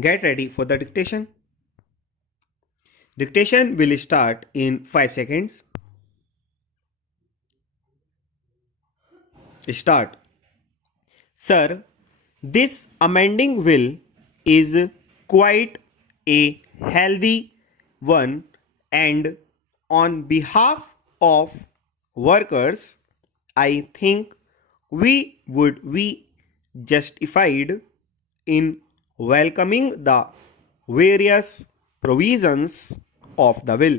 Get ready for the dictation. Dictation will start in 5 seconds. Start. Sir, this amending bill is quite a healthy one, and on behalf of workers, I think we would be justified in welcoming the various provisions of the bill.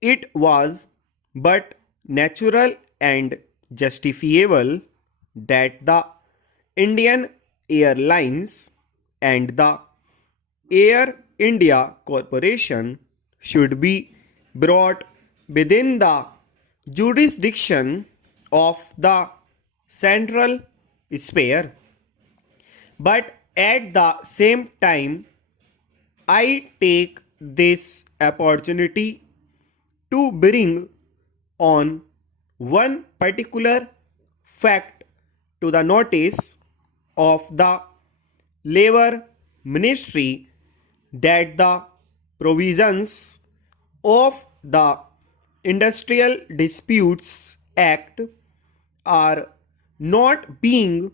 It was but natural and justifiable that the Indian Airlines and the Air India Corporation should be brought within the jurisdiction of the central sphere. But at the same time, I take this opportunity to bring on one particular fact to the notice of the Labour Ministry, that the provisions of the Industrial Disputes Act are not being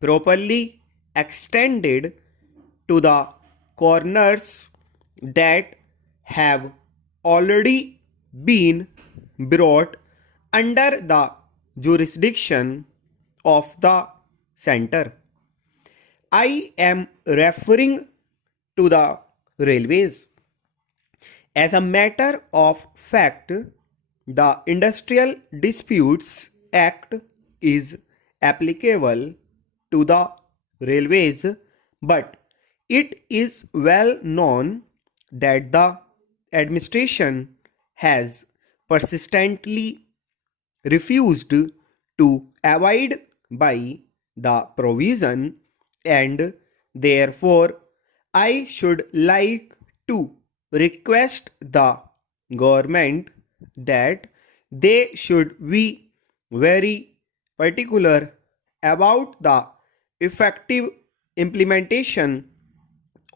properly extended to the corners that have already been brought under the jurisdiction of the centre. I am referring to the railways. As a matter of fact, the Industrial Disputes Act is applicable to the railways, but it is well known that the administration has persistently refused to abide by the provision, and therefore I should like to request the government that they should be very particular about the effective implementation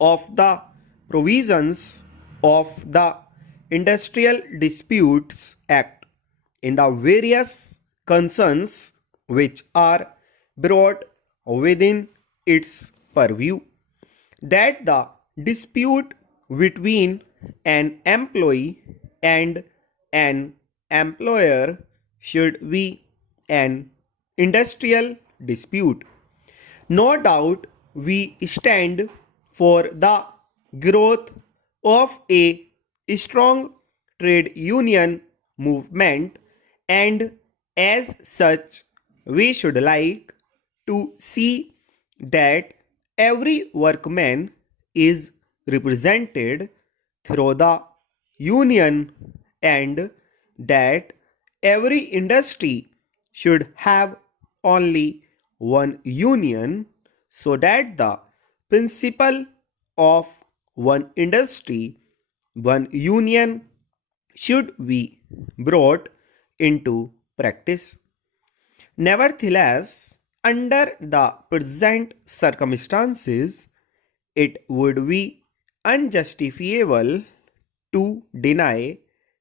of the provisions of the Industrial Disputes Act in the various concerns which are brought within its purview, that the dispute between an employee and an employer should be an industrial dispute. No doubt we stand for the growth of a strong trade union movement, and as such we should like to see that every workman is represented through the union, and that every industry should have only one union, so that the principle of one industry, one union should be brought into practice. Nevertheless, under the present circumstances, it would be unjustifiable to deny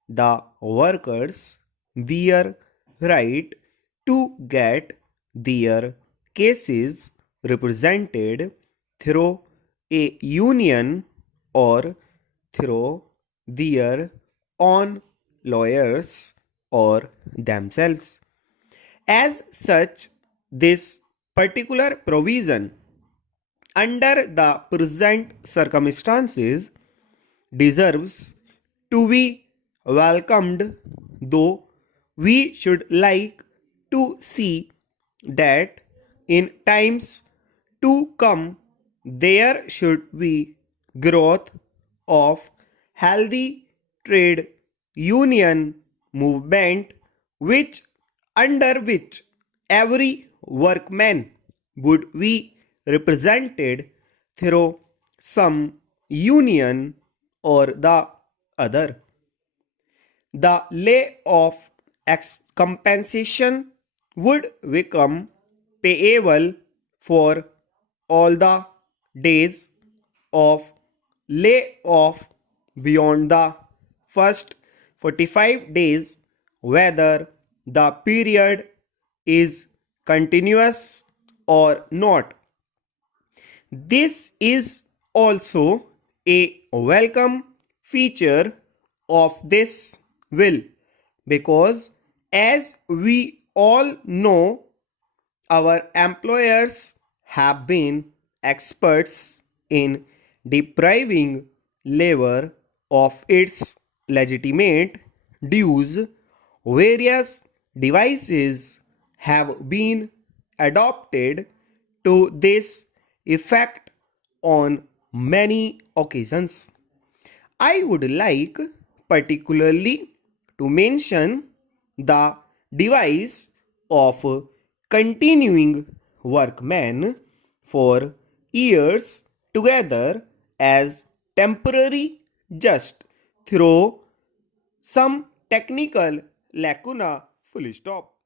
the workers their right to get their cases represented through a union or through their own lawyers or themselves. As such, this particular provision under the present circumstances deserves to be welcomed, though we should like to see that in times to come there should be growth of healthy trade union movement, which under which every workman would be represented through some union or the other. The lay of compensation would become payable for all the days of layoff beyond the first 45 days, whether the period is continuous or not. This is also a welcome feature of this bill because, as we all know, our employers have been experts in depriving labor of its legitimate dues. Various devices have been adopted to this effect on many occasions. I would like particularly to mention the device of continuing workmen for years together as temporary just through some technical lacuna full stop.